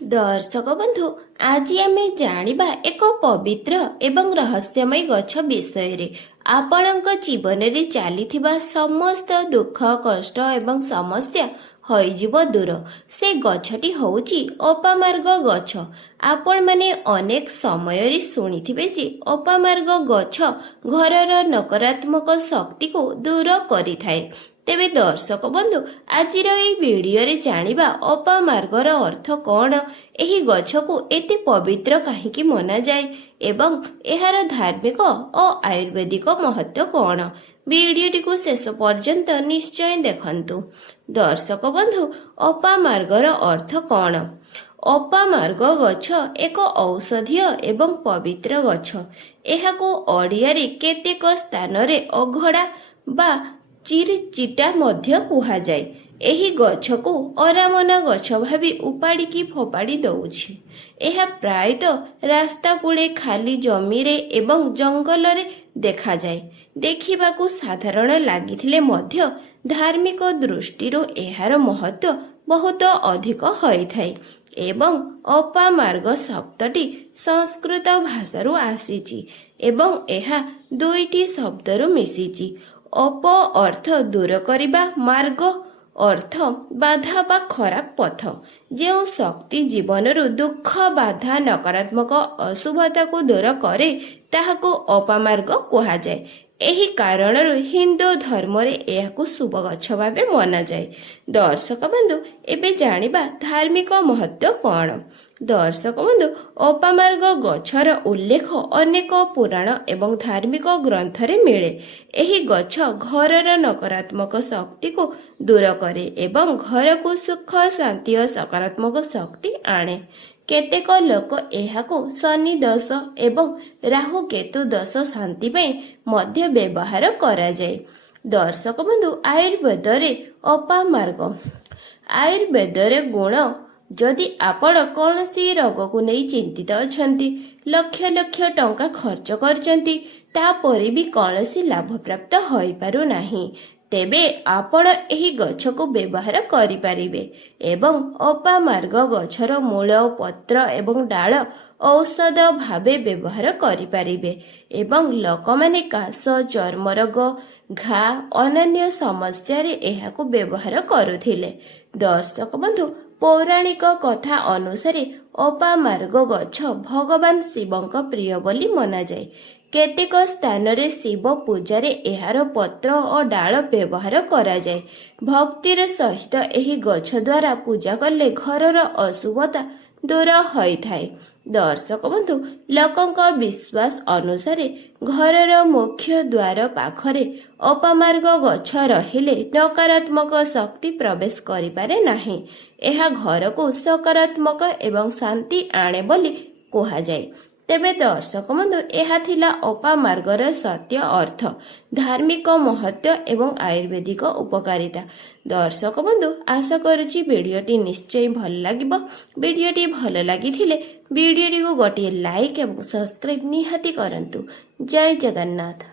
दर्शक बंधु आज आम जानिबा एक पवित्र एवं रहस्यमय गछ विषय रे आपणक जीवन रे चलीथिबा समस्त दुख कष्ट एवं समस्या होइजिब दूर। से गछटी होउची अपामार्ग गछ। आपण माने अनेक समय रे सुनिथिबे जे अपामार्ग गछ घरर नकारात्मक शक्ति को दूर करिथाए। तेबे दर्शक बंधु आज भिडियो रे जानिबा अपामार्गर अर्थ कौन, एही गछ को एते पवित्र कहीं मना जाए एवं एहार धार्मिक और आयुर्वेदिक महत्व कौन, भिडियोटी को शेष पर्यंत निश्चय देखंतु। दर्शक बंधु अपामार्गर अर्थ कौन? अपामार्ग गछ एक औषधीय एवं पवित्र गछ। एहाको ओडियारे केतेक स्थान रे अघड़ा बा चिरचिटा मध्य कुहा जाए। एही गछ को अरामना गछ भावी उपाड़ी फोपाड़ी दउछि। एहा प्रायतः रास्ता कूले खाली जमी रे एवं जंगल रे देखा जाए। देखिबाकू साधारण लागिथिले मध्य धार्मिक दृष्टिरो एहार महत्व बहुत अधिक होइथाए एवं अपामार्ग शब्दटी संस्कृत भाषारू आसीची एवं एहा दुईटी शब्दरू मिसिची। अप अर्थ दूर करिबा, मार्ग अर्थ बाधा बा खराब पथ। जो शक्ति जीवनरू दुख बाधा नकारात्मक अशुभता को दूर करे ताहाको अपामार्ग कुहा जाए। एही कारणरू हिंदू धर्म रे एहाको शुभ गछ भावे मना जाए। दर्शक बंधु एबे जानिबा धार्मिक महत्व कौन। दर्शक बंधु अपामार्ग गछर उल्लेख अनेक पुराण एवं धार्मिक ग्रंथ रे मिले। एही गछ घरर नकारात्मक शक्ति को दूर करे एवं घर को सुख शांति और सकारात्मक शक्ति आणे। केतेक लोक एहाको शनि दोष एवं राहु केतु दोष शांति ପାଇଁ मध्य व्यवहार करा जाए। दर्शक बंधु आयुर्वेद रे अपामार्ग आयुर्वेद रे गुण जदि आपण कौनसी रोग को नहीं चिंतित अछंती, लक्ष लक्ष टंका खर्च करचंती, तापरि भी कौनसी लाभ प्राप्त होई पारु नाही, तेबे आपण एही गछ को व्यवहार करि परिबे एवं अपामार्ग गछर मूल पत्र एवं डाल औषध भावे व्यवहार करि परिबे एवं लोकमाने काश चर्म रोग घा अन्य समस्या रे एहाको व्यवहार करुथिले। दर्शक बंधु पौराणिक कथा अनुसार अपामार्ग गछ भगवान शिवंक प्रिय बोली मना जाए। केतेक स्थान रे शिव पूजा रे एहार पत्र और डाल व्यवहार करा जाए। भक्तिर सहित एही गछ द्वारा पूजा कले घरर अशुभता दूर होइथाए। दर्शक बंधु लोकंक विश्वास अनुसार घरर मुख्य द्वार पाखरे अपामार्ग गछ रहिले नकारात्मक शक्ति प्रवेश करिपारे नाही। एहा घर को सकारात्मक एवं शांति आणे बोली कुहा जाए। तेबे दर्शक बंधु एहा थिला अपामार्गर सत्य अर्थ, धार्मिक महत्व एवं आयुर्वेदिक उपकारिता। दर्शक बंधु आशा करुछि भिडियोटी निश्चय भल लागिबो। भिडियोटी भल लागिथिले भिडियोटी को गोटे लाइक एवं सब्सक्राइब निहाती करंतु। जय जगन्नाथ।